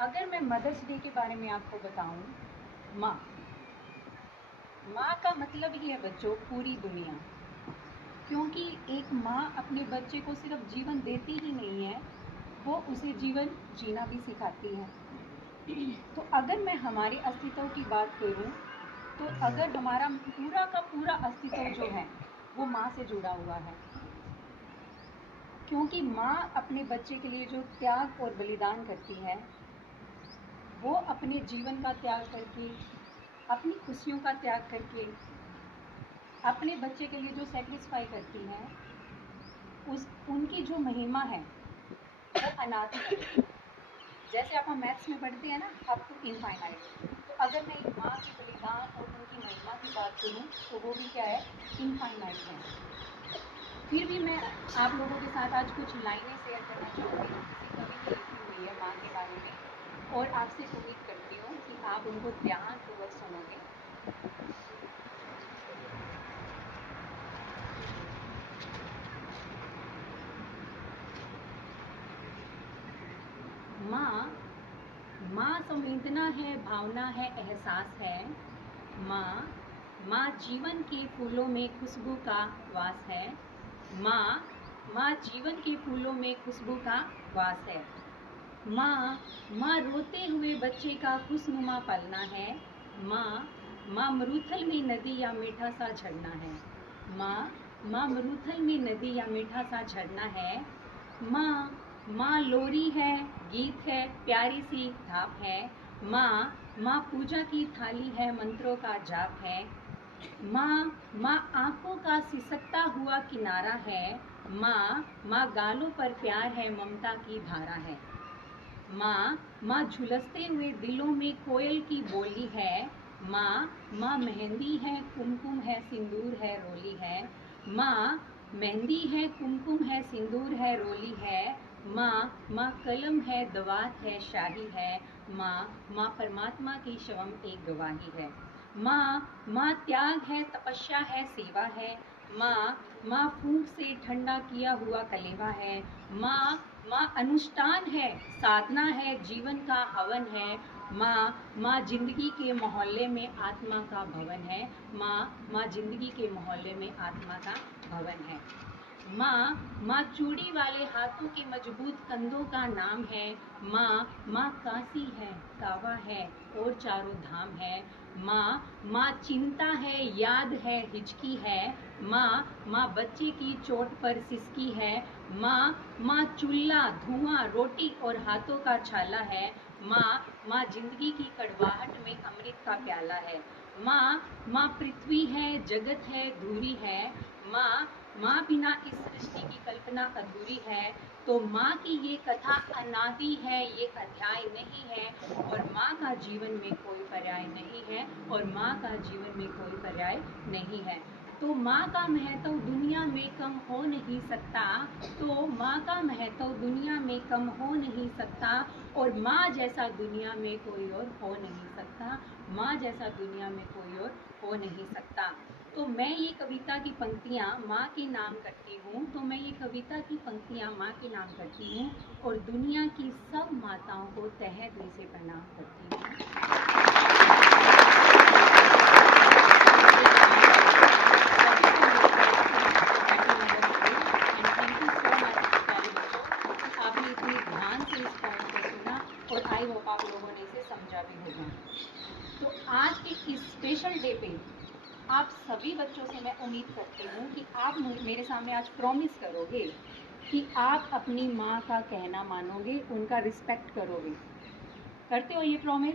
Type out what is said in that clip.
अगर मैं mother's day के बारे में आपको बताऊं, माँ माँ का मतलब ही है बच्चों पूरी दुनिया। क्योंकि एक माँ अपने बच्चे को सिर्फ जीवन देती ही नहीं है, वो उसे जीवन जीना भी सिखाती है। तो अगर मैं हमारे अस्तित्व की बात करूं, तो अगर हमारा पूरा का पूरा अस्तित्व जो है वो माँ से जुड़ा हुआ है। क्योंकि माँ अपने बच्चे के लिए जो त्याग और बलिदान करती है, वो अपने जीवन का त्याग करके, अपनी खुशियों का त्याग करके, अपने बच्चे के लिए जो सेक्रीफाई करती है, उनकी जो महिमा है वो अनादि है। जैसे आप हम मैथ्स में पढ़ते हैं ना, अप टू इनफाइनाइट। तो अगर मैं एक माँ के बलिदान और उनकी महिमा की बात करूँ, तो वो भी क्या है, इनफाइनाइट है। फिर भी मैं आप लोगों के साथ आज कुछ लाइनें शेयर करना चाहूँगी जो किसी कवि ने लिखी हुई है माँ के बारे में, और आपसे उम्मीद करती हूँ कि आप उनको ध्यानपूर्वक सुनोगे। माँ संवेदना है, भावना है, एहसास है। माँ जीवन के फूलों में खुशबू का वास है। माँ जीवन के फूलों में खुशबू का वास है। माँ रोते हुए बच्चे का खुशनुमा पलना है। माँ मरुथल में नदी या मीठा सा झरना है। माँ मरुथल में नदी या मीठा सा झरना है। माँ लोरी है, गीत है, प्यारी सी थाप है। माँ पूजा की थाली है, मंत्रों का जाप है। माँ आंखों का सिसकता हुआ किनारा है। माँ गालों पर प्यार है, ममता की धारा है। माँ झुलसते हुए दिलों में कोयल की बोली है। माँ मेहंदी है, कुमकुम है, सिंदूर है, रोली है। माँ मेहंदी है, कुमकुम है, सिंदूर है, रोली है। माँ कलम है, दवात है, शाही है। माँ परमात्मा की शवम एक गवाही है। माँ त्याग है, तपस्या है, सेवा है। माँ फूंक से ठंडा किया हुआ कलेवा है। माँ अनुष्ठान है, साधना है, जीवन का हवन है। माँ जिंदगी के मोहल्ले में आत्मा का भवन है। माँ जिंदगी के मोहल्ले में आत्मा का भवन है। माँ चूड़ी वाले हाथों के मजबूत कंधों का नाम है। माँ काशी है, कावा है और चारों धाम है। माँ चिंता है, याद है, हिचकी है। माँ बच्चे की चोट पर सिसकी है। माँ चूल्हा, धुआं, रोटी और हाथों का छाला है। माँ जिंदगी की कड़वाहट में अमृत का प्याला है। माँ पृथ्वी है, जगत है, धूरी है। माँ बिना इस सृष्टि की कल्पना अधूरी है। तो माँ की ये कथा अनादि है, ये अध्याय नहीं है, और माँ का जीवन में कोई पर्याय नहीं है, और माँ का जीवन में कोई पर्याय नहीं है। तो माँ का महत्व दुनिया में कम हो नहीं सकता। तो माँ का महत्व दुनिया में कम हो नहीं सकता, और माँ जैसा दुनिया में कोई और हो नहीं सकता। माँ जैसा दुनिया में कोई और हो नहीं सकता। तो मैं ये कविता की पंक्तियाँ माँ के नाम करती हूँ। तो मैं ये कविता की पंक्तियाँ माँ के नाम करती हूँ, और दुनिया की सब माताओं को तहे दिल से प्रणाम करती हूँ। आपने इतने ध्यान से इस पॉइंट को सुना, और आई होप आप लोगों ने इसे समझा भी होगा। तो आज के इस स्पेशल डे पे आप सभी बच्चों से मैं उम्मीद करती हूँ कि आप मेरे सामने आज प्रॉमिस करोगे कि आप अपनी माँ का कहना मानोगे, उनका रिस्पेक्ट करोगे। करते हो ये प्रॉमिस?